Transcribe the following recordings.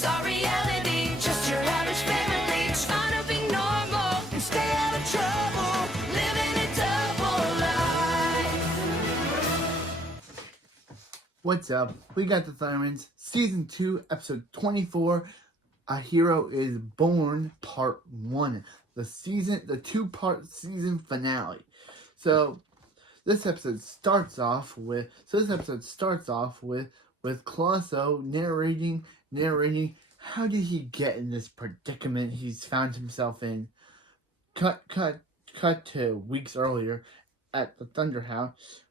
It's our reality, just your average family trying to be normal and stay out of trouble, living a double life. What's up? We got the Thundermans, Season 2, Episode 24, A Hero is Born, Part 1. The two-part season finale. So, this episode starts off with Colosso narrating how did he get in this predicament he's found himself in. Cut to weeks earlier at the Thunder House,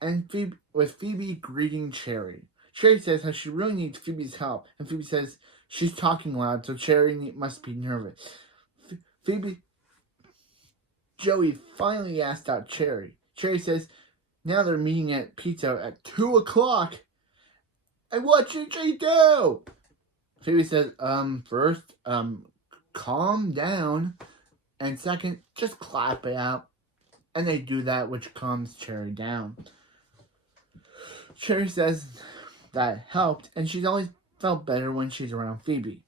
and Phoebe greeting Cherry. Cherry says how she really needs Phoebe's help, and Phoebe says she's talking loud, so Cherry must be nervous. Joey finally asked out Cherry. Cherry says now they're meeting at pizza at 2 o'clock. And what should she do? Phoebe says, first, calm down, and second, just clap it out. And they do that, which calms Cherry down. Cherry says that helped, and she's always felt better when she's around Phoebe.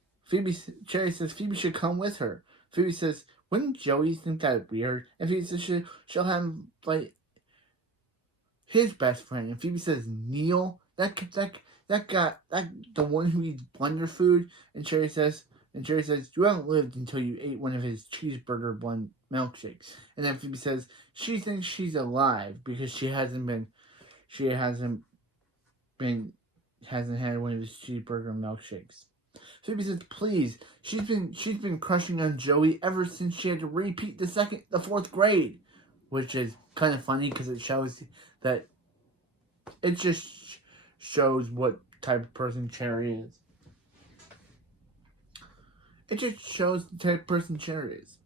Cherry says Phoebe should come with her. Phoebe says, wouldn't Joey think that weird? And Phoebe says she'll have his best friend. And Phoebe says Neil, that guy, the one who eats blender food. And Cherry says you haven't lived until you ate one of his cheeseburger blend milkshakes. And then Phoebe says she thinks she's alive because she hasn't had one of his cheeseburger milkshakes. Phoebe says, please, she's been crushing on Joey ever since she had to repeat the fourth grade, which is kind of funny because it just shows what type of person Cherry is. It just shows the type of person Cherry is.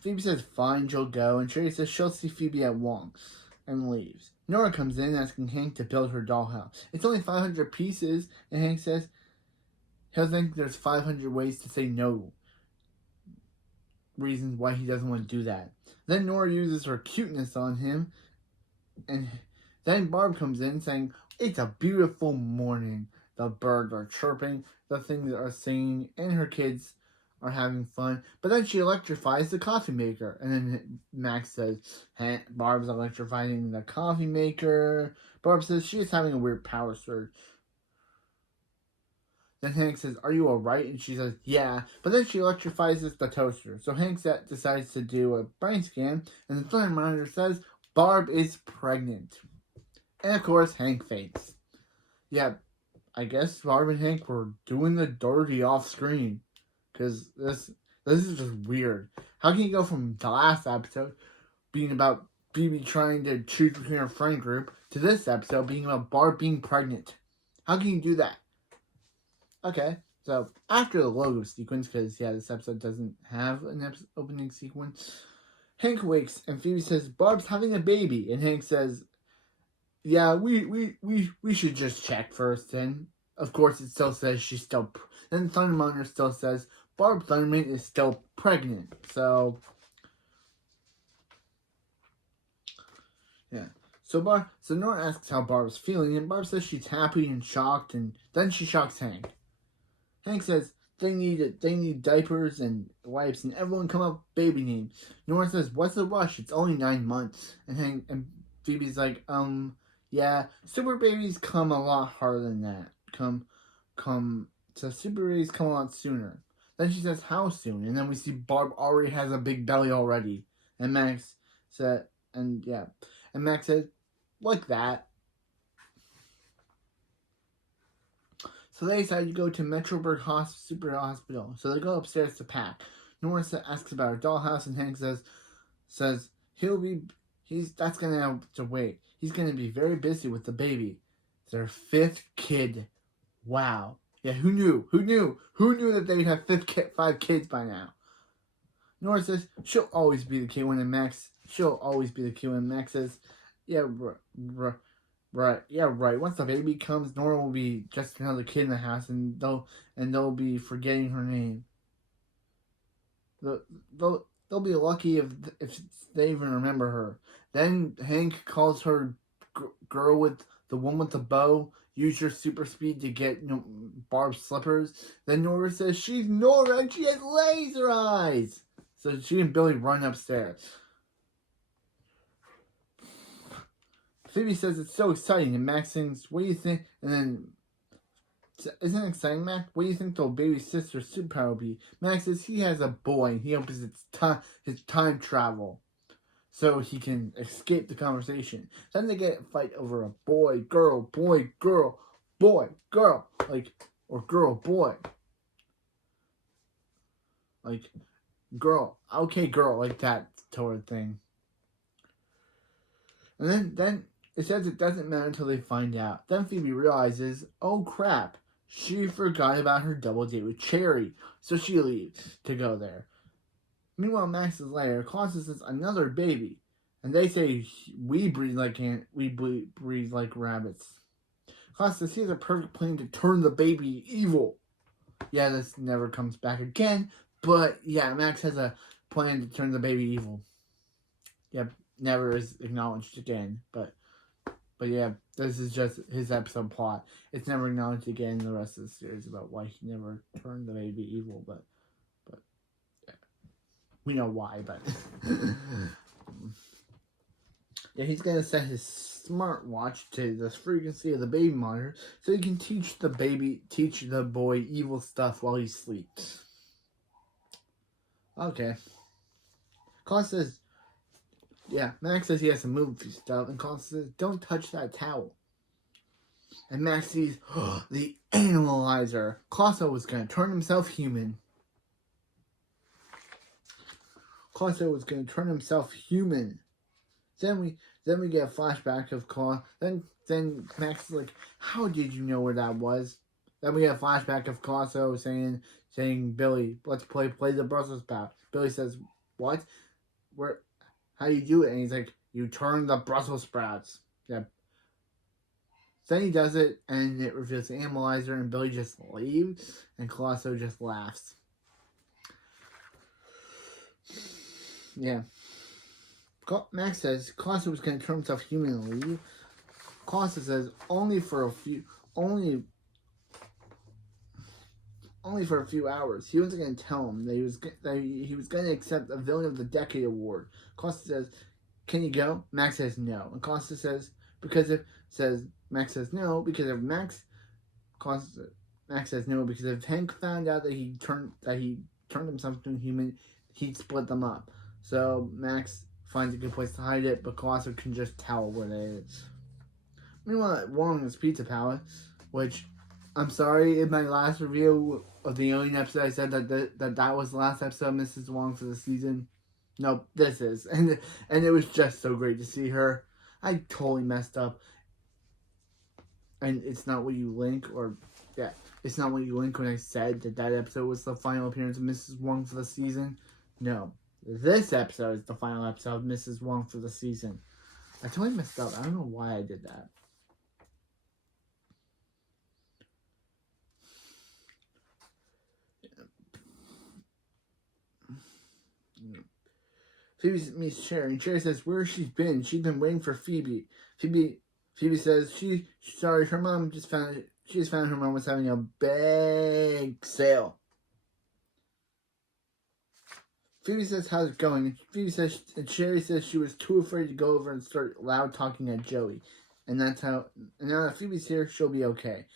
Phoebe says, fine, she'll go, and Cherry says she'll see Phoebe at Wong, and leaves. Nora comes in asking Hank to build her dollhouse. It's only 500 pieces, and Hank says he'll think there's 500 ways to say no. Reasons why he doesn't want to do that. Then Nora uses her cuteness on him, and then Barb comes in saying, it's a beautiful morning. The birds are chirping, the things are singing, and her kids are having fun. But then she electrifies the coffee maker. And then Max says, hey, Barb's electrifying the coffee maker. Barb says she's having a weird power surge. Then Hank says, are you alright? And she says, yeah. But then she electrifies the toaster. So Hank decides to do a brain scan. And the Thunder monitor says, Barb is pregnant. And of course, Hank faints. Yeah, I guess Barb and Hank were doing the dirty off screen. Because this is just weird. How can you go from the last episode being about Phoebe trying to choose between her friend group to this episode being about Barb being pregnant? How can you do that? Okay, so after the logo sequence, because this episode doesn't have an opening sequence, Hank wakes and Phoebe says Barb's having a baby, and Hank says, yeah, we should just check first. And of course, it still says she's still. Then Thunder Monitor still says Barb Thunderman is still pregnant. So yeah. So Nora asks how Barb's feeling, and Barb says she's happy and shocked, and then she shocks Hank. Hank says they need diapers and wipes, and everyone come up with baby names. Nora says, what's the rush? It's only 9 months. And Phoebe's like, yeah, super babies come a lot harder than that. So super babies come a lot sooner. Then she says, how soon? And then we see Barb already has a big belly already. And Max said, Max said, like that. So they decide to go to Metroburg Super Hospital. So they go upstairs to pack. Nora asks about her dollhouse, and Hank says that's gonna have to wait. He's gonna be very busy with the baby. It's their 5th kid. Wow. Yeah, who knew? Who knew that they'd have 5 kids by now? Nora says she'll always be the kid when Max says, yeah, right. Once the baby comes, Nora will be just another kid in the house, and they'll be forgetting her name. They'll be lucky if they even remember her. Then Hank calls her girl with the one with the bow. Use your super speed to get Barb's slippers. Then Nora says she's Nora and she has laser eyes. So she and Billy run upstairs. Phoebe says it's so exciting, and Max thinks, what do you think? And then, isn't it exciting, Max? What do you think the baby sister's superpower will be? Max says he has a boy, and he hopes it's his time travel, so he can escape the conversation. Then they get a fight over a boy, girl, boy, girl, boy, girl, or girl, boy. Girl, okay, girl, like that sort of thing. And then it says it doesn't matter until they find out. Then Phoebe realizes, oh crap, she forgot about her double date with Cherry, so she leaves to go there. Meanwhile, Max's lair causes another baby, and they say we breathe like rabbits. Klaus says he has a perfect plan to turn the baby evil. Yeah, this never comes back again, but yeah, Max has a plan to turn the baby evil. Yeah, never is acknowledged again, but yeah, this is just his episode plot. It's never acknowledged again in the rest of the series about why he never turned the baby evil, but yeah. We know why, but yeah, he's gonna set his smartwatch to the frequency of the baby monitor so he can teach the boy evil stuff while he sleeps. Okay. Klaus says, yeah, Max says he has to move stuff, and Klaus says, don't touch that towel. And Max sees the analyzer. Klaus was going to turn himself human. Klaus was going to turn himself human. Then we get a flashback of Klaus. Then Max is like, how did you know where that was? Then we get a flashback of Klaus saying, Billy, let's play the Brussels sprout. Billy says, what? Where? How do you do it? And he's like, you turn the Brussels sprouts. Yeah. Then he does it, and it reveals the analyzer, and Billy just leaves, and Colosso just laughs. Yeah. Max says Colosso was going to turn himself human and leave. Colosso says only for a few hours. He wasn't going to tell him that he was going to accept a Villain of the Decade award. Costa says, "Can you go?" Max says no, and Costa says Max says no because if Max says no because if Hank found out that he turned himself into a human, he'd split them up. So Max finds a good place to hide it, but Costa can just tell where it is. Meanwhile, Wong is Pizza Palace, which I'm sorry, in my last review of the Alien episode, I said that was the last episode of Mrs. Wong for the season. Nope, this is. And it was just so great to see her. I totally messed up. And it's not what you link, it's not what you link when I said that episode was the final appearance of Mrs. Wong for the season. No, this episode is the final episode of Mrs. Wong for the season. I totally messed up. I don't know why I did that. Phoebe meets Cherry, and Cherry says where she's been. She's been waiting for Phoebe. Phoebe says she's sorry. Her mom just found her mom was having a big sale. Phoebe says how's it going? And Cherry says she was too afraid to go over and start loud talking at Joey, and now that Phoebe's here, she'll be okay.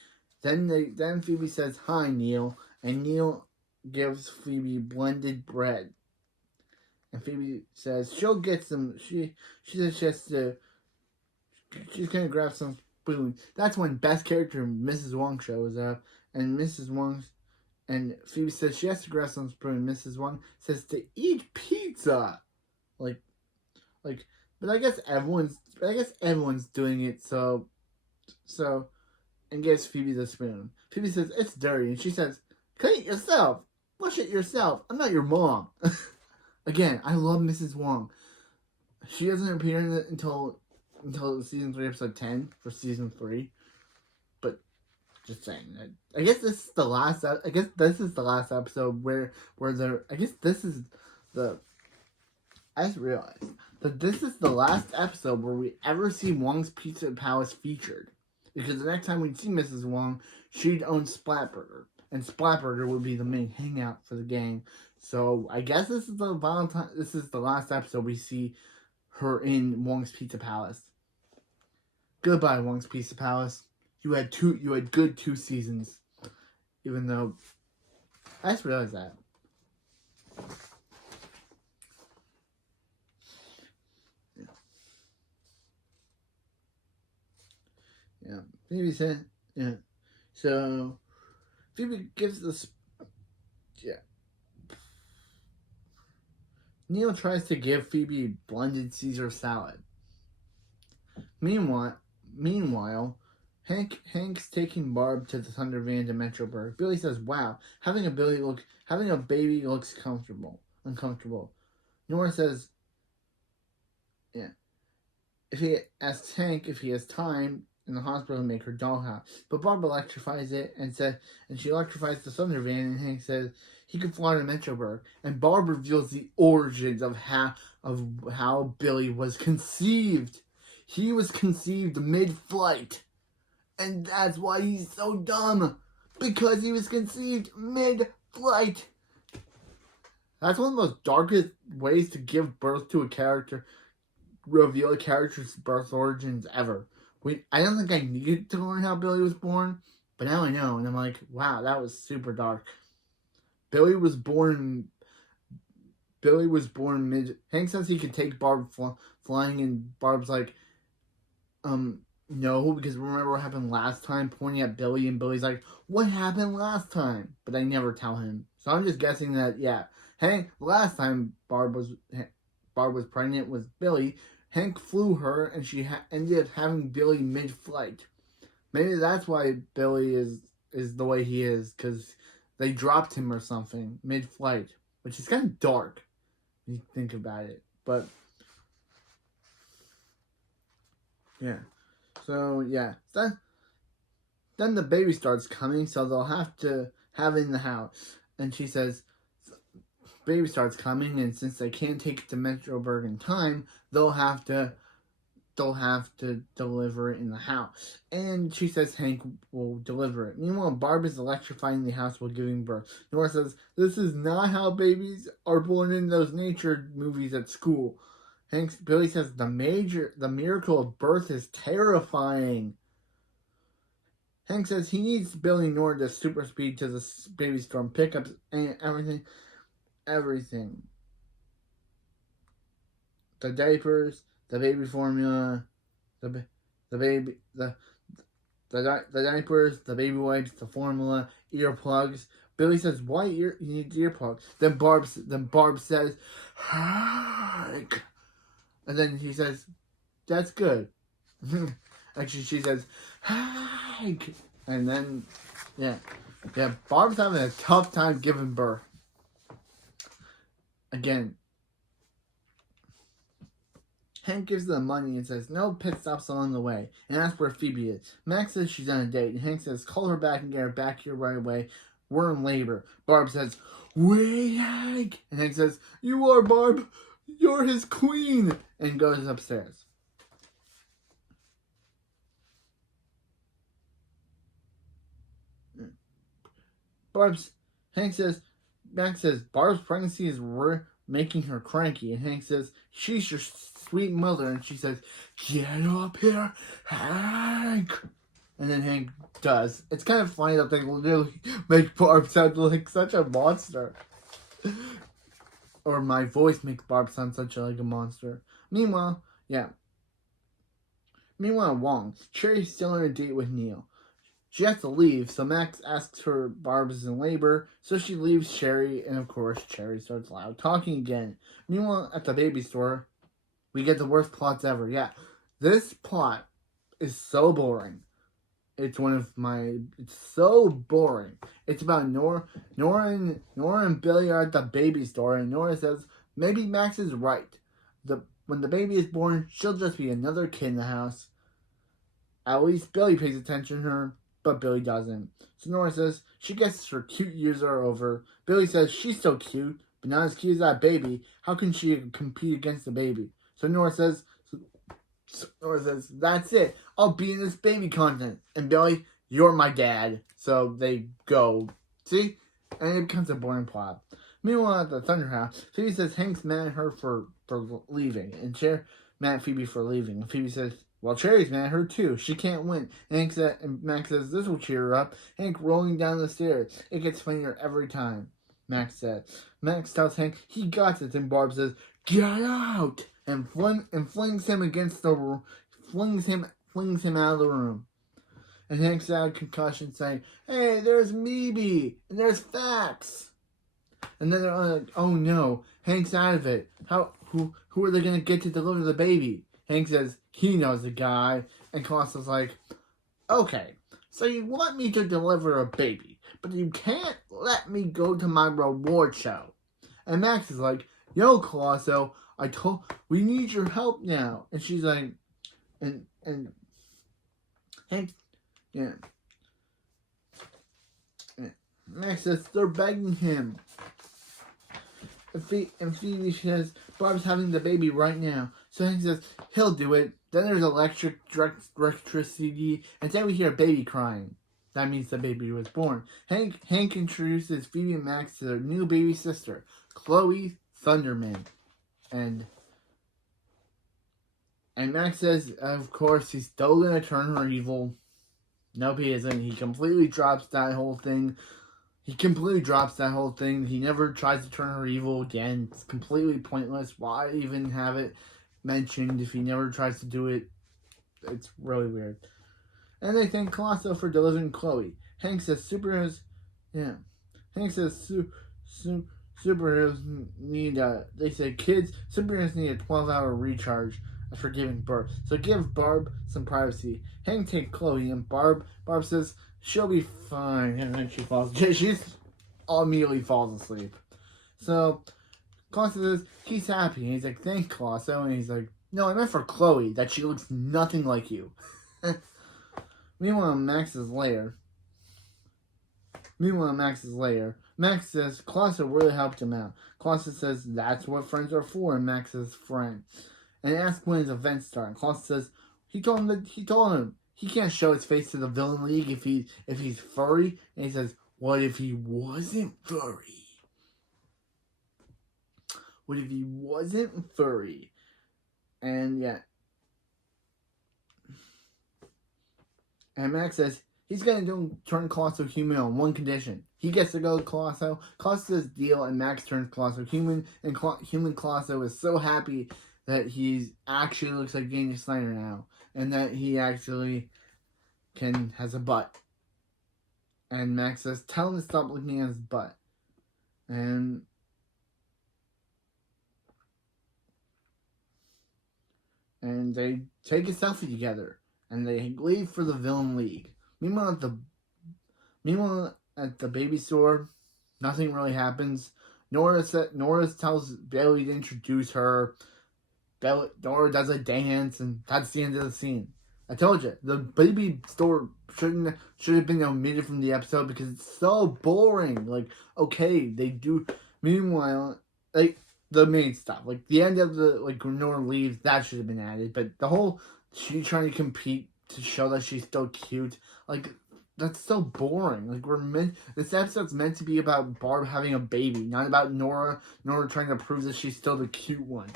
Then Phoebe says hi, Neil, and Neil gives Phoebe blended bread. And Phoebe says she'll get some. She says she's gonna grab some spoon. That's when best character Mrs. Wong shows up, and Phoebe says she has to grab some spoon. Mrs. Wong says to eat pizza, but I guess everyone's doing it. So, and gives Phoebe the spoon. Phoebe says it's dirty, and she says, "Clean it yourself. Wash it yourself. I'm not your mom." Again, I love Mrs. Wong. She doesn't appear in it until season 3, episode 10 for season 3. But just saying, I guess this is the last. I guess this is the last episode where I guess this is the. I just realized that this is the last episode where we ever see Wong's Pizza Palace featured. Because the next time we'd see Mrs. Wong, she'd own Splatburger. And Splatburger would be the main hangout for the gang. So I guess this is the last episode we see her in Wong's Pizza Palace. Goodbye, Wong's Pizza Palace. You had good 2 seasons. Even though I just realized that. Yeah. Phoebe said, yeah. So, Phoebe gives this, yeah. Neil tries to give Phoebe blended Caesar salad. Meanwhile, Hank's taking Barb to the Thunder Van to Metroburg. Billy says, "Wow, having a baby looks uncomfortable." Nora says, "Yeah." If he asks Hank if he has time in the hospital to make her dollhouse, but Barb electrifies it and she electrifies the Thunder Van, and Hank says he could fly to Metroburg, and Barb reveals the origins of how Billy was conceived. He was conceived mid-flight, and that's why he's so dumb, because he was conceived mid-flight. That's one of the most darkest ways to give birth to a character. Reveal a character's birth origins ever. I don't think I needed to learn how Billy was born, but now I know, and I'm like, wow, that was super dark. Billy was born mid. Hank says he could take Barb flying, and Barb's like, no, because remember what happened last time, pointing at Billy, and Billy's like, what happened last time? But they never tell him. So I'm just guessing that, yeah, Hank, last time Barb was pregnant with Billy, Hank flew her, and she ended up having Billy mid-flight. Maybe that's why Billy is the way he is, because they dropped him or something mid-flight, which is kind of dark when you think about it. But yeah, so yeah, then the baby starts coming, so they'll have to have it in the house. And she says, baby starts coming, and since they can't take it to Metroburg in time, they'll have to deliver it in the house. And she says Hank will deliver it. Meanwhile, Barb is electrifying the house while giving birth. Nora says, this is not how babies are born in those nature movies at school. Billy says the miracle of birth is terrifying. Hank says he needs Billy and Nora to super speed to the baby storm pickups and everything. The diapers, the baby formula, the diapers, the baby wipes, the formula, earplugs. Billy says, "Why you need earplugs?" Then Barb says, "Hank," and then he says, "That's good." Actually, she says, "Hank," and then yeah, Barb's having a tough time giving birth. Again, Hank gives them money and says no pit stops along the way, and asks where Phoebe is. Max says she's on a date, and Hank says call her back and get her back here right away. We're in labor. Barb says, wait, Hank. And Hank says, you are Barb. You're his queen. And goes upstairs. Max says, Barb's pregnancy is making her cranky. And Hank says, she's your sweet mother. And she says, get up here, Hank. And then Hank does. It's kind of funny that they literally make Barb sound like such a monster. Or my voice makes Barb sound like a monster. Meanwhile, Wong. Cherry's still on a date with Neil. She has to leave, so Max asks her Barb is in labor, so she leaves Cherry, and of course, Cherry starts loud talking again. Meanwhile, at the baby store, we get the worst plots ever. Yeah, this plot is so boring. It's so boring. It's about Nora and Billy are at the baby store, and Nora says, maybe Max is right. When the baby is born, she'll just be another kid in the house. At least Billy pays attention to her, but Billy doesn't. So Nora says she guesses her cute years are over. Billy says she's still cute, but not as cute as that baby. How can she compete against the baby? So Nora says, that's it. I'll be in this baby content. And Billy, you're my dad. So they go. See? And it becomes a boring plot. Meanwhile, at the Thunder House, Phoebe says Hank's mad at her for leaving. And Cher mad at Phoebe for leaving. And Phoebe says, well, Cherry's mad at her too. She can't win. And Max says, this will cheer her up. Hank rolling down the stairs. It gets funnier every time, Max said. Max tells Hank he got this. And Barb says, get out! And flings him against the flings him out of the room. And Hank's out of concussion saying, hey, there's Meebe, and there's Fax. And then they're like, oh no, Hank's out of it. Who are they gonna get to deliver the baby? Hank says he knows the guy, and Colossus like, okay, so you want me to deliver a baby, but you can't let me go to my reward show. And Max is like, yo, Colosso, we need your help now. And she's like, and Hank, yeah. Max says they're begging him. And Phoebe says Barb's having the baby right now. So Hank says he'll do it. Then there's electricity, and then we hear a baby crying. That means the baby was born. Hank introduces Phoebe and Max to their new baby sister, Chloe Thunderman. And Max says, of course, he's still gonna turn her evil. Nope, he isn't. He completely drops that whole thing. He never tries to turn her evil again. It's completely pointless. Why even have it mentioned if he never tries to do it? It's really weird. And they thank Colosso for delivering Chloe. Hank says superheroes need they say kids, superheroes need a 12-hour recharge after giving birth. So give Barb some privacy. Hank takes Chloe, and Barb says she'll be fine, and then she immediately falls asleep. So Colosso says he's happy, and he's like, thanks, Colosso, and he's like, no, I meant for Chloe, that she looks nothing like you. Meanwhile, Max's lair, Max says Colosso really helped him out. Colosso says that's what friends are for, and Max says friend. And asks when his events start. And Colosso says he told him he can't show his face to the Villain League if he's furry. And he says, what if he wasn't furry? And yeah. And Max says he's going to turn Colosso human on one condition. He gets to go to Colosso. Colosso says deal, and Max turns Colosso human. And human Colosso is so happy that he actually looks like Daniel Snyder now. And that he actually has a butt. And Max says, tell him to stop looking at his butt. And they take a selfie together. And they leave for the Villain League. Meanwhile, at the baby store, nothing really happens. Nora tells Bailey to introduce her. Nora does a dance, and that's the end of the scene. I told you, the baby store should have been omitted from the episode because it's so boring. Like, okay, they do. Meanwhile, like the main stuff, like the end of the when Nora leaves, that should have been added. But the whole she's trying to compete to show that she's still cute, like that's so boring. Like this episode's meant to be about Barb having a baby, not about Nora trying to prove that she's still the cute one.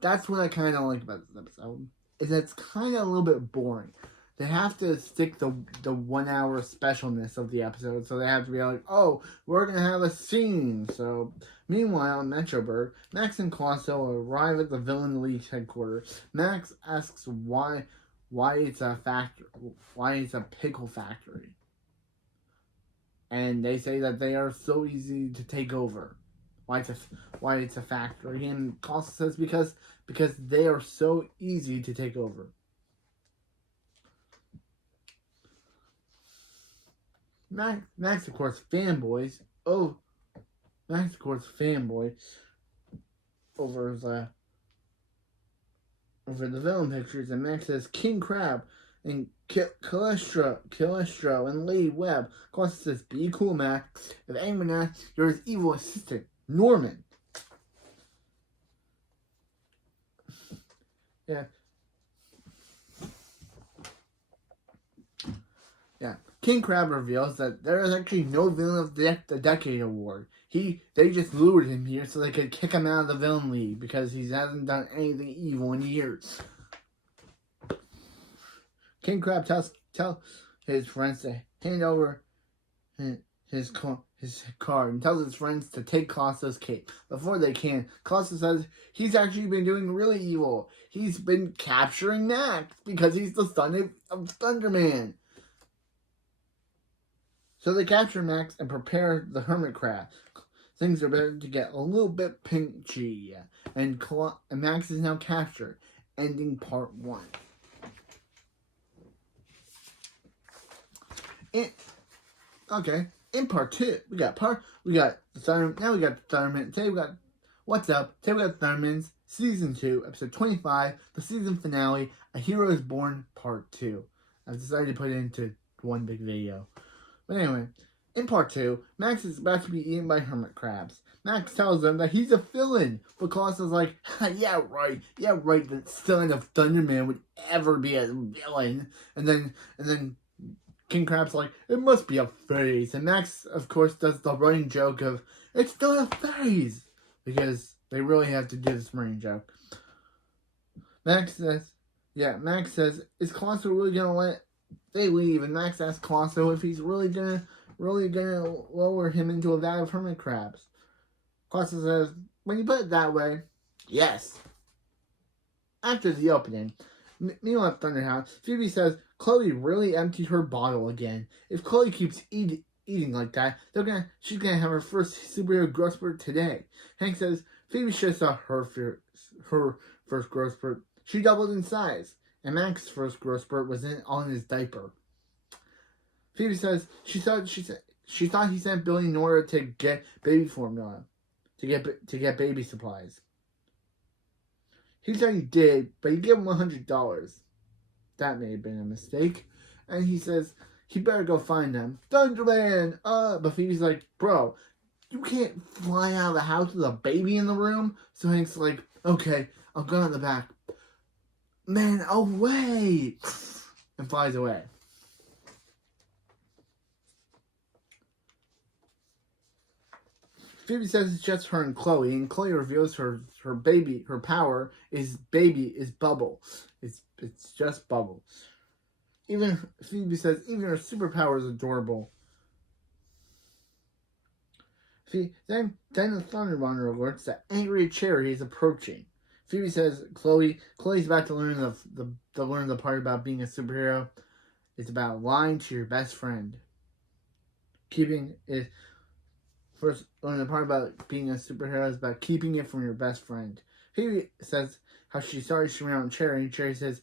That's what I kind of like about this episode. Is that it's kind of a little bit boring. They have to stick the 1 hour specialness of the episode, so they have to be like, oh, we're gonna have a scene. So meanwhile, in Metroburg, Max and Colosso arrive at the Villain League headquarters. Max asks why it's a pickle factory, and they say that they are so easy to take over. Why it's a factory, and Colosso says because they are so easy to take over. Max, of course, fanboy over the villain pictures, and Max says King Crab and Calestro and Lady Webb. Colosso says, be cool, Max. If anyone asks, you're his evil assistant, Norman. Yeah. Yeah. King Crab reveals that there is actually no villain of the Decade award. They just lured him here so they could kick him out of the villain league because he hasn't done anything evil in years. King Crab tells his friends to hand over his card and tells his friends to take Colosso's cape. Before they can, Colosso says he's actually been doing really evil. He's been capturing Max because he's the son of Thunderman. So they capture Max and prepare the hermit crab. Things are beginning to get a little bit pinchy, and Max is now captured, ending part 1. In part 2, we got the Thunderman. Now we got the Thunderman. Today we got What's Up. Today we got Thunderman's Season 2, Episode 25, the season finale, A Hero is Born, Part 2. I've decided to put it into one big video. But anyway, in part 2, Max is about to be eaten by hermit crabs. Max tells them that he's a villain, but Colosso's like, yeah, right, the son of Thunderman would ever be a villain. And then King Crab's like, it must be a phase. And Max, of course, does the running joke of, it's not a phase. Because they really have to do this running joke. Max says, is Colosso really going to let they leave? And Max asks Colosso if he's really gonna lower him into a vat of hermit crabs. Colosso says, when you put it that way, yes. After the opening, meanwhile at Thunderhouse, Phoebe says Chloe really emptied her bottle again. If Chloe keeps eating like that, she's gonna have her first superhero growth spurt today. Hank says Phoebe should have saw her first growth spurt. She doubled in size, and Max's first growth spurt was on his diaper. Phoebe says she thought he sent Billy in order to get baby formula, to get baby supplies. He said he did, but he gave him $100. That may have been a mistake. And he says he better go find them. Thunderman! But Phoebe's like, bro, you can't fly out of the house with a baby in the room. So Hank's like, okay, I'll go in the back. Man, away! And flies away. Phoebe says it's just her and Chloe reveals her power is Bubble. It's just Bubble. Phoebe says even her superpower is adorable. Then the Thunder Runner alerts that angry Cherry is approaching. Phoebe says Chloe's about to learn the part about being a superhero. It's about lying to your best friend. First, learning the part about being a superhero is about keeping it from your best friend. Phoebe says how she started shooting around Cherry. Cherry says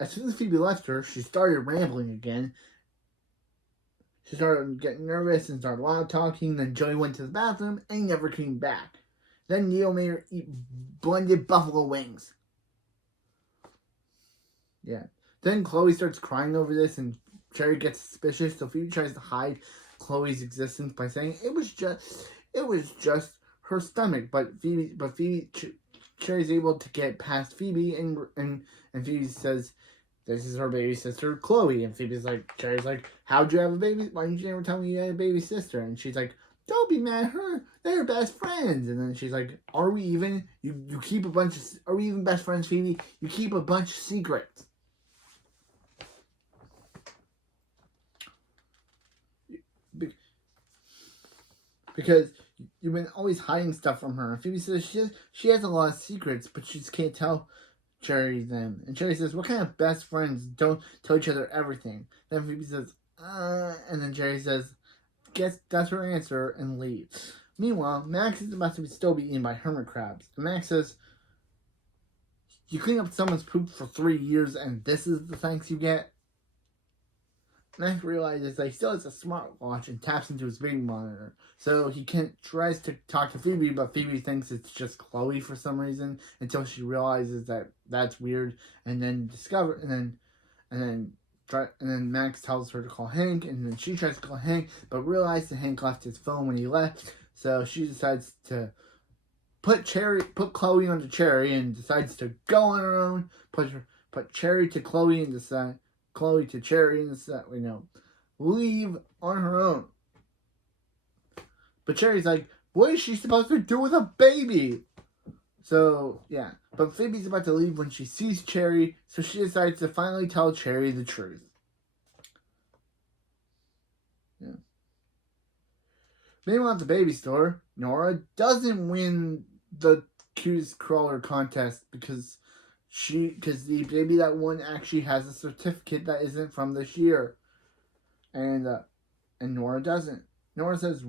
as soon as Phoebe left her, she started rambling again. She started getting nervous and started loud talking. Then Joey went to the bathroom and he never came back. Then Neil made her eat blended buffalo wings. Yeah. Then Chloe starts crying over this and Cherry gets suspicious. So Phoebe tries to hide Chloe's existence by saying it was just her stomach. But Cherry's able to get past Phoebe and Phoebe says this is her baby sister Chloe. And Cherry's like, how'd you have a baby? Why didn't you ever tell me you had a baby sister? And she's like, don't be mad at her. They're best friends. And then she's like, are we even? You keep a bunch of, are we even best friends, Phoebe? You keep a bunch of secrets. Because you've been always hiding stuff from her. And Phoebe says she has a lot of secrets, but she just can't tell Cherry them. And Cherry says, what kind of best friends don't tell each other everything? Then Phoebe says, and then Cherry says, guess that's her answer, and leaves. Meanwhile, Max is about to still be eaten by hermit crabs. And Max says, you clean up someone's poop for 3 years and this is the thanks you get? Max realizes that he still has a smartwatch and taps into his reading monitor. So he tries to talk to Phoebe, but Phoebe thinks it's just Chloe for some reason until she realizes that that's weird, and then Max tells her to call Hank, and then she tries to call Hank, but realizes that Hank left his phone when he left. So she decides to put Chloe onto Cherry and decides to go on her own. Put Cherry to Chloe and decide Chloe to Cherry and decide leave on her own. But Cherry's like, what is she supposed to do with a baby? So, yeah. But Phoebe's about to leave when she sees Cherry, so she decides to finally tell Cherry the truth. Yeah. Meanwhile, at the baby store, Nora doesn't win the cutest crawler contest because the baby that won actually has a certificate that isn't from this year. And Nora doesn't. Nora says,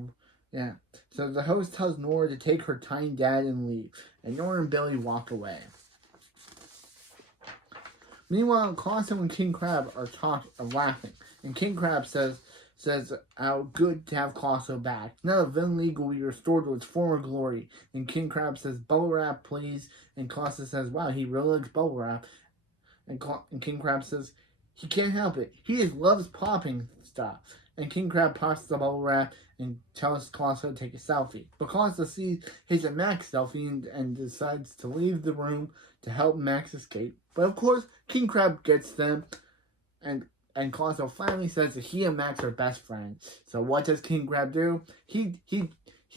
yeah. So the host tells Nora to take her tiny dad and leave. And Nora and Billy walk away. Meanwhile, Colosso and King Crab are laughing. And King Crab says how good to have Colosso back. Now the Villain League will be restored to its former glory. And King Crab says, bubble wrap, please. And Colosso says, wow, he really likes bubble wrap. And King Crab says, he can't help it. He just loves popping stuff. And King Crab pops the bubble wrap and tells Colosso to take a selfie. But Colosso sees his Max selfie and decides to leave the room to help Max escape. But of course, King Crab gets them, and Colosso finally says that he and Max are best friends. So what does King Crab do? He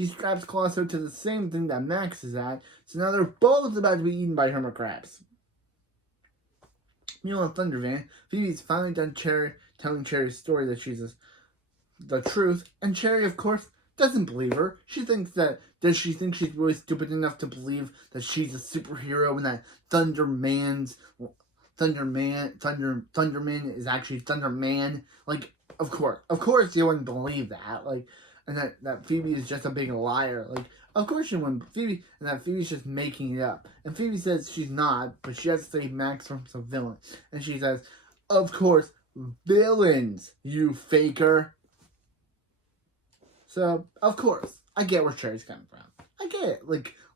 straps Colosso to the same thing that Max is at. So now they're both about to be eaten by hermit crabs. Meanwhile, Thunderman, Phoebe's finally done telling Cherry's story that she's the truth, and Cherry, of course, doesn't believe her. She thinks does she think she's really stupid enough to believe that she's a superhero and that Thunderman is actually Thunderman? Like, of course you wouldn't believe that. Like, and that Phoebe is just a big liar. Like, of course she wouldn't. Phoebe's just making it up. And Phoebe says she's not, but she has to save Max from some villain. And she says, of course, villains, you faker. So, of course, I get where Cherry's coming from. I get it.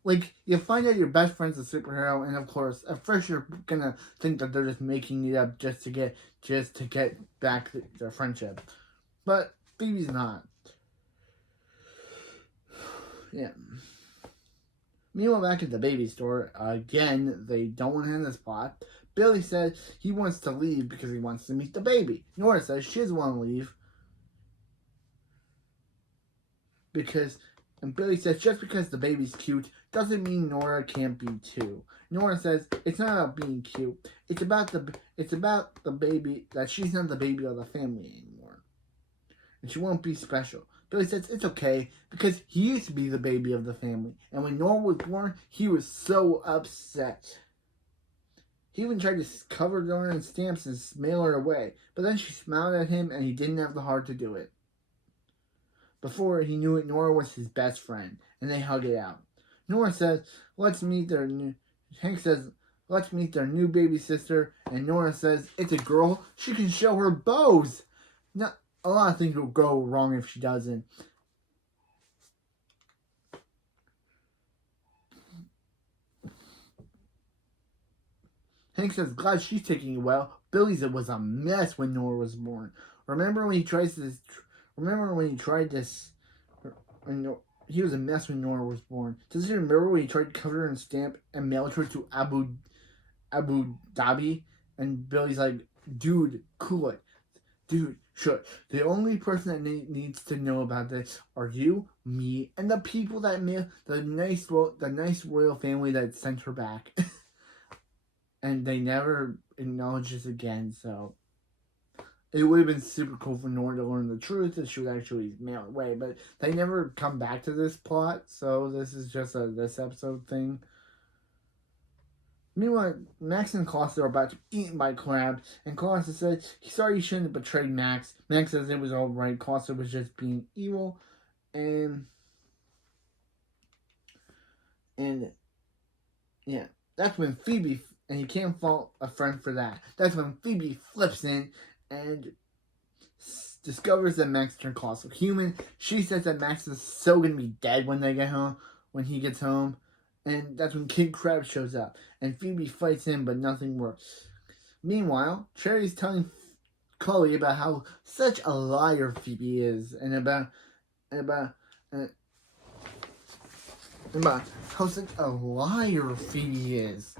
Like you find out your best friend's a superhero, and of course, at first you're gonna think that they're just making it up just to get back their friendship. But Phoebe's not. Yeah. Meanwhile, back at the baby store, again, they don't want to end the spot. Billy says he wants to leave because he wants to meet the baby. Nora says she doesn't want to leave. And Billy says just because the baby's cute doesn't mean Nora can't be too. Nora says it's not about being cute. It's about the baby, that she's not the baby of the family anymore. And she won't be special. Billy says it's okay because he used to be the baby of the family. And when Nora was born, he was so upset. He even tried to cover Nora in stamps and mail her away. But then she smiled at him and he didn't have the heart to do it. Before he knew it, Nora was his best friend, and they hug it out. Nora says, Hank says, let's meet their new baby sister, and Nora says, it's a girl, she can show her bows. Now, a lot of things will go wrong if she doesn't. Hank says, glad she's taking it well. Billy's was a mess when Nora was born. Remember when he was a mess when Nora was born. Does he remember when he tried to cover her in stamp and mailed her to Abu Dhabi? And Billy's like, dude, cool it. Dude, sure. The only person that needs to know about this are you, me, and the people that the nice royal family that sent her back. And they never acknowledge this again, so it would have been super cool for Nora to learn the truth that she would actually mail it away, but they never come back to this plot, so this is just this episode thing. Meanwhile, Max and Colosso are about to be eaten by crabs, and Colosso says he's sorry he shouldn't have betrayed Max. Max says it was alright, Colosso was just being evil, and yeah, that's when Phoebe, and you can't fault a friend for that, that's when Phoebe flips in and discovers that Max turned Colosso human. She says that Max is so gonna be dead when he gets home. And that's when King Crab shows up. And Phoebe fights him, but nothing works. Meanwhile, Cherry's telling Chloe about how such a liar Phoebe is. And about how such a liar Phoebe is.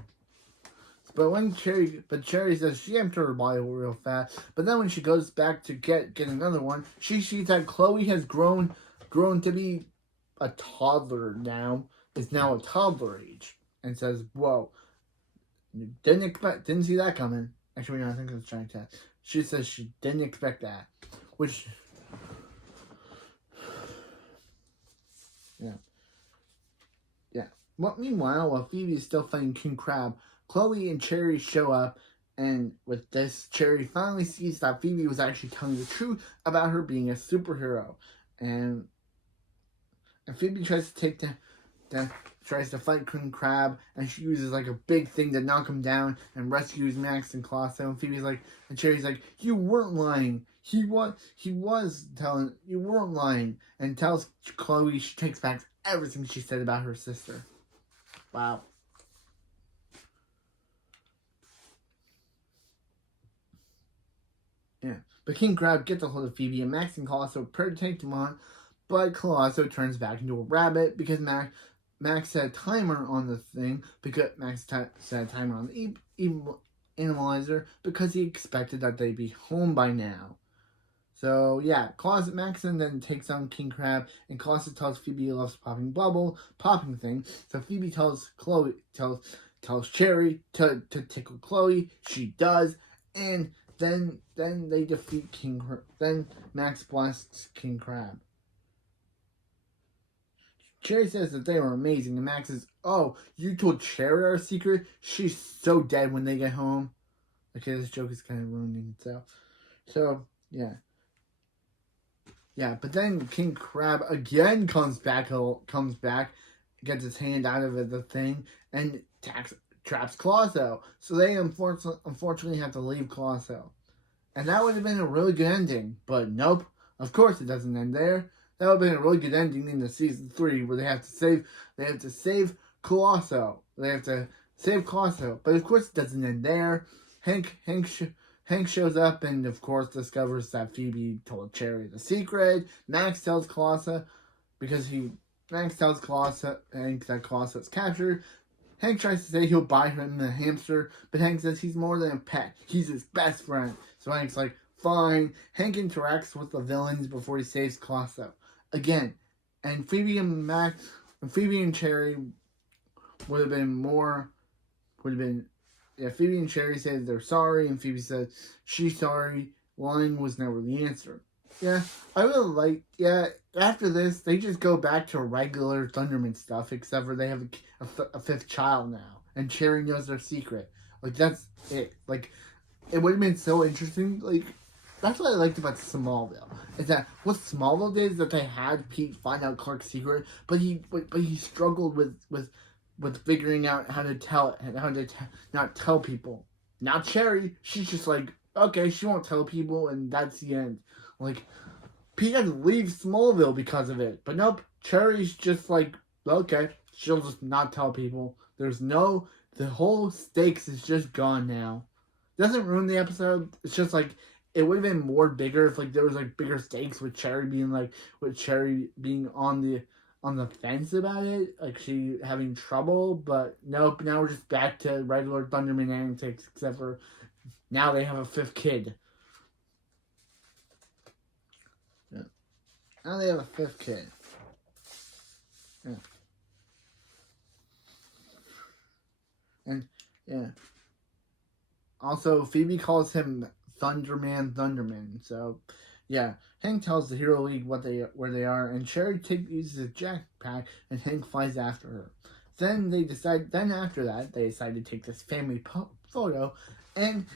But Cherry says she emptied her bottle real fast. But then when she goes back to get another one, she sees that Chloe has grown to be a toddler now. Is now a toddler age, and says, "Whoa, didn't see that coming." Actually, no, I think it's trying to. She says she didn't expect that, which, yeah. Well, meanwhile, while Phoebe is still fighting King Crab, Chloe and Cherry show up, and with this, Cherry finally sees that Phoebe was actually telling the truth about her being a superhero, and Phoebe tries to tries to fight King Crab, and she uses like a big thing to knock him down and rescues Max and Colosso. And Phoebe's like, and Cherry's like, "You weren't lying. He was telling you weren't lying," and tells Chloe she takes back everything she said about her sister. Wow. Yeah. But King Crab gets a hold of Phoebe, and Max and Colosso prepare to take him on, but Colosso turns back into a rabbit because Max set a timer on the thing, because Max set a timer on the evil analyzer because he expected that they'd be home by now. So yeah, Max then takes on King Crab, and Colosso tells Phoebe he loves popping thing. So Phoebe tells Cherry to tickle Chloe. She does, and then they defeat King Crab. Then Max blasts King Crab. Cherry says that they were amazing, and Max says, "Oh, you told Cherry our secret? She's so dead when they get home." Okay, this joke is kind of ruining itself. So yeah. Yeah, but then King Crab again comes back, gets his hand out of the thing, and traps Colosso. So they unfortunately have to leave Colosso. And that would have been a really good ending, but nope. Of course it doesn't end there. That would have been a really good ending into season 3, where they have to save Colosso. They have to save Colosso, but of course it doesn't end there. Hank shows up and, of course, discovers that Phoebe told Cherry the secret. Max tells Hank that Colosso is captured. Hank tries to say he'll buy him a hamster, but Hank says he's more than a pet. He's his best friend. So Hank's like, fine. Hank interacts with the villains before he saves Colosso. Again. And Phoebe and Cherry Phoebe and Cherry say they're sorry, and Phoebe says she's sorry. Lying was never the answer. Yeah, I really after this, they just go back to regular Thunderman stuff, except for they have a fifth child now, and Cherry knows their secret. Like, that's it. Like, it would have been so interesting. Like, that's what I liked about Smallville. Is that what Smallville did is that they had Pete find out Clark's secret, but he struggled with figuring out how to tell it and how to not tell people. Not Cherry. She's just like, okay, she won't tell people, and that's the end. Like, Pete had to leave Smallville because of it. But nope, Cherry's just like, okay, she'll just not tell people. The whole stakes is just gone now. Doesn't ruin the episode. It's just like, it would have been more bigger if like there was like bigger stakes with Cherry being on the fence about it, like she having trouble, but nope, now we're just back to regular Thunderman antics, except for now they have a fifth kid. Yeah. Now they have a fifth kid. Yeah. And, yeah. Also, Phoebe calls him Thunderman, so, yeah. Hank tells the Hero League where they are, and Cherry uses a jetpack, and Hank flies after her. Then after that, they decide to take this family photo, and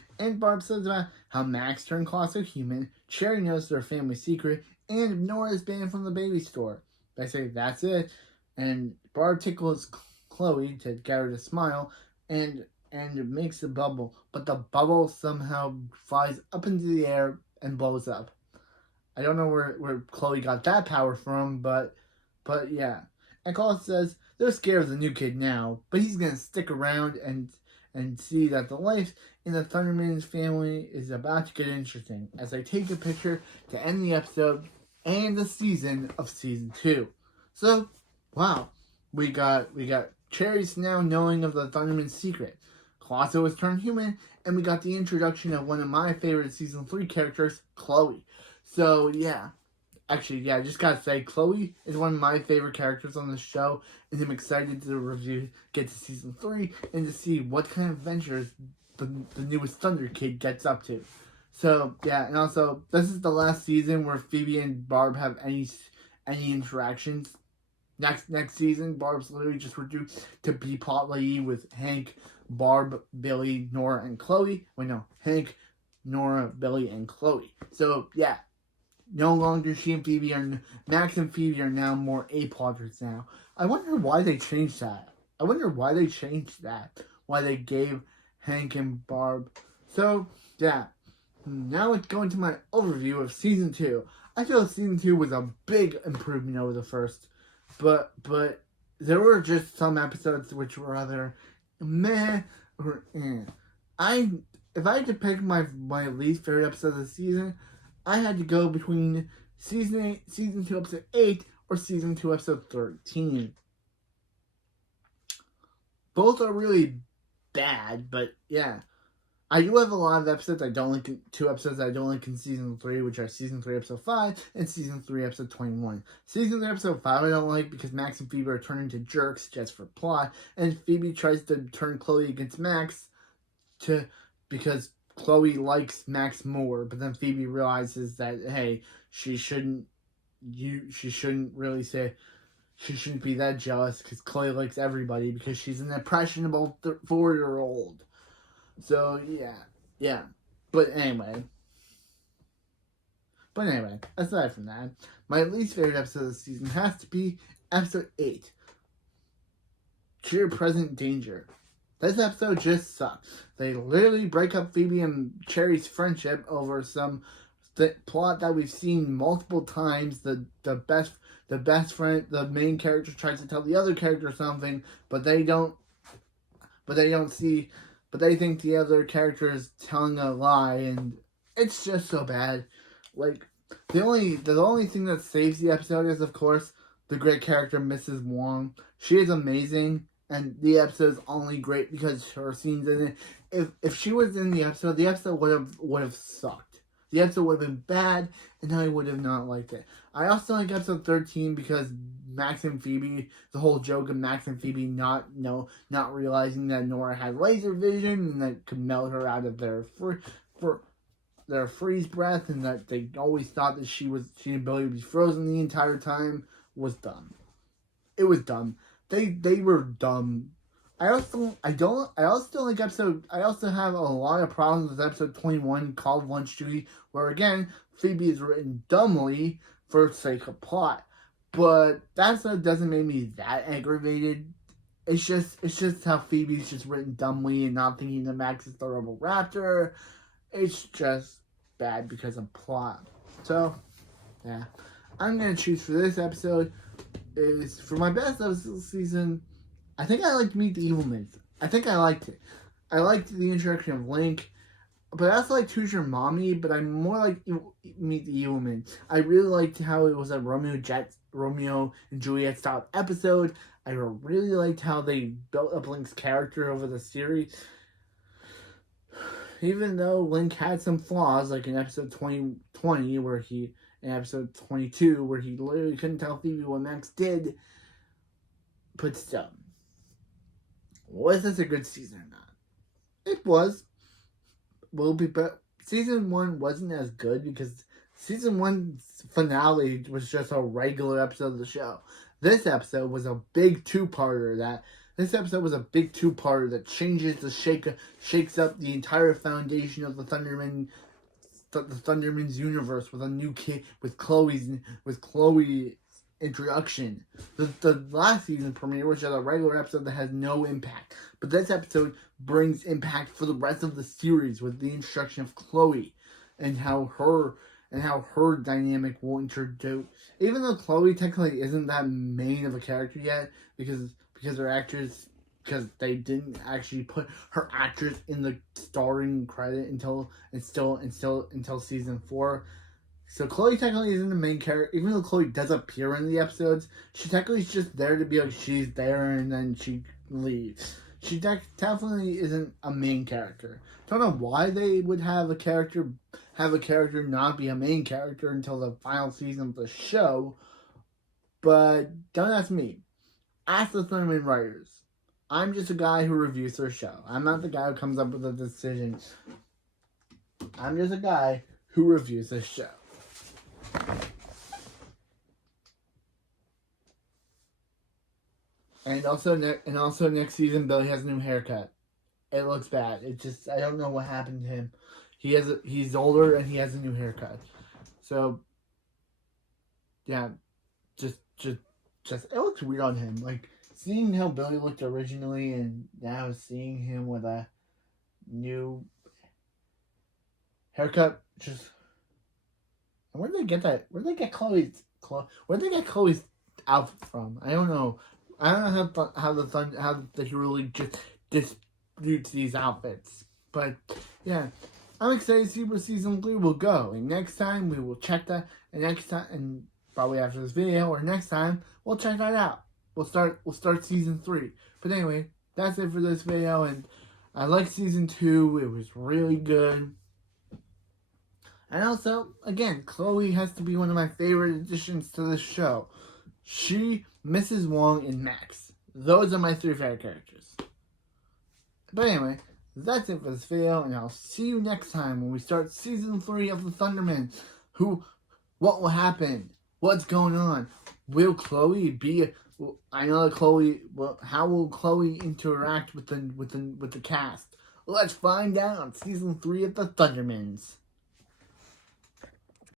Barb says about how Max turned Colosso human, Cherry knows their family secret, and Nora is banned from the baby store. They say that's it, and Barb tickles Chloe to get her to smile, and makes a bubble, but the bubble somehow flies up into the air and blows up. I don't know where Chloe got that power from, but yeah. And Colosso says they're scared of the new kid now, but he's gonna stick around and see that the life in the Thunderman's family is about to get interesting as I take a picture to end the episode and the season of season 2. So, wow, we got Cherry's now knowing of the Thunderman's secret. Colosso has turned human, and we got the introduction of one of my favorite season 3 characters, Chloe. So yeah, actually, yeah, I just gotta say, Chloe is one of my favorite characters on the show, and I'm excited to get to season 3 and to see what kind of adventures the newest Thunder Kid gets up to. So yeah, and also this is the last season where Phoebe and Barb have any interactions. Next season, Barb's literally just reduced to B plot lady with Hank, Barb, Billy, Nora, and Chloe. Wait, no, Hank, Nora, Billy, and Chloe. So yeah, no longer Max and Phoebe are now more A-plotters now. I wonder why they changed that. Why they gave Hank and Barb. So yeah, now let's go into my overview of season 2. I feel season 2 was a big improvement over the first. But there were just some episodes which were either meh or eh. If I had to pick my least favorite episode of the season, I had to go between season 2 episode 8 or season 2 episode 13. Both are really bad, but yeah. I do have a lot of episodes I don't like. 2 episodes I don't like in season 3, which are season 3 episode 5 and season 3 episode 21. Season 3 episode 5 I don't like because Max and Phoebe are turned into jerks just for plot, and Phoebe tries to turn Chloe against Max because Chloe likes Max more, but then Phoebe realizes that hey, she shouldn't be that jealous because Chloe likes everybody because she's an impressionable 4-year-old. So, yeah. But anyway, aside from that, my least favorite episode of the season has to be episode 8, Cheer Present Danger. This episode just sucks. They literally break up Phoebe and Cherry's friendship over some plot that we've seen multiple times. The best friend, the main character tries to tell the other character something, but they think the other character is telling a lie, and it's just so bad. Like, the only thing that saves the episode is, of course, the great character Mrs. Wong. She is amazing, and the episode is only great because her scenes in it. If she was in the episode would have sucked. The episode would have been bad, and I would have not liked it. I also like episode 13 because Max and Phoebe, the whole joke of Max and Phoebe not realizing that Nora had laser vision and that could melt her out of their freeze breath, and that they always thought that she had ability to be frozen the entire time was dumb. It was dumb. They were dumb. I also like episode. I also have a lot of problems with episode 21 called Lunch Duty, where again Phoebe is written dumbly for sake of plot. But that doesn't make me that aggravated. It's just how Phoebe's just written dumbly and not thinking that Max is the Rebel Raptor. It's just bad because of plot. So, yeah. I'm going to choose for this episode is for my best episode of the season. I think I liked Meet the Evilmen. I think I liked it. I liked the introduction of Link. But I also liked Who's Your Mommy, but I'm more like Meet the Evilmen. I really liked how it was a Romeo and Juliet style episode. I really liked how they built up Link's character over the series. Even though Link had some flaws, like in episode 20, in episode 22, where he literally couldn't tell Phoebe what Max did. But still, was this a good season or not? It was. But season 1 wasn't as good because season 1's finale was just a regular episode of the show. This episode was a big two-parter that shakes up the entire foundation of the Thunderman's universe with a new kid, with Chloe's introduction. The last season premiere was just a regular episode that has no impact. But this episode brings impact for the rest of the series with the introduction of Chloe and how her dynamic will introduce. Even though Chloe technically isn't that main of a character yet because they didn't actually put her actress in the starring credit until season 4. So Chloe technically isn't the main character, even though Chloe does appear in the episodes. She technically is just there to be like she's there and then she leaves. She definitely isn't a main character. Don't know why they would have a character not be a main character until the final season of the show. But don't ask me. Ask the Thunderman writers. I'm just a guy who reviews their show. I'm not the guy who comes up with a decision. I'm just a guy who reviews this show. And also next season, Billy has a new haircut. It looks bad. It just, I don't know what happened to him. He's older and he has a new haircut. So yeah, just it looks weird on him. Like seeing how Billy looked originally and now seeing him with a new haircut, just where did they get that? Where did they get Chloe's outfit from? I don't know. I don't know how the hero league just distributes these outfits. But yeah, I'm excited to see where season 3 will go. And next time we will check that. And next time, and probably after this video or next time, we'll check that out. We'll start season 3. But anyway, that's it for this video. And I like season 2. It was really good. And also, again, Chloe has to be one of my favorite additions to this show. She, Mrs. Wong, and Max. Those are my 3 favorite characters. But anyway, that's it for this video, and I'll see you next time when we start season 3 of the Thunderman. What will happen? What's going on? Will Chloe be? I know that Chloe. Well, how will Chloe interact with the cast? Let's find out on season 3 of the Thundermans.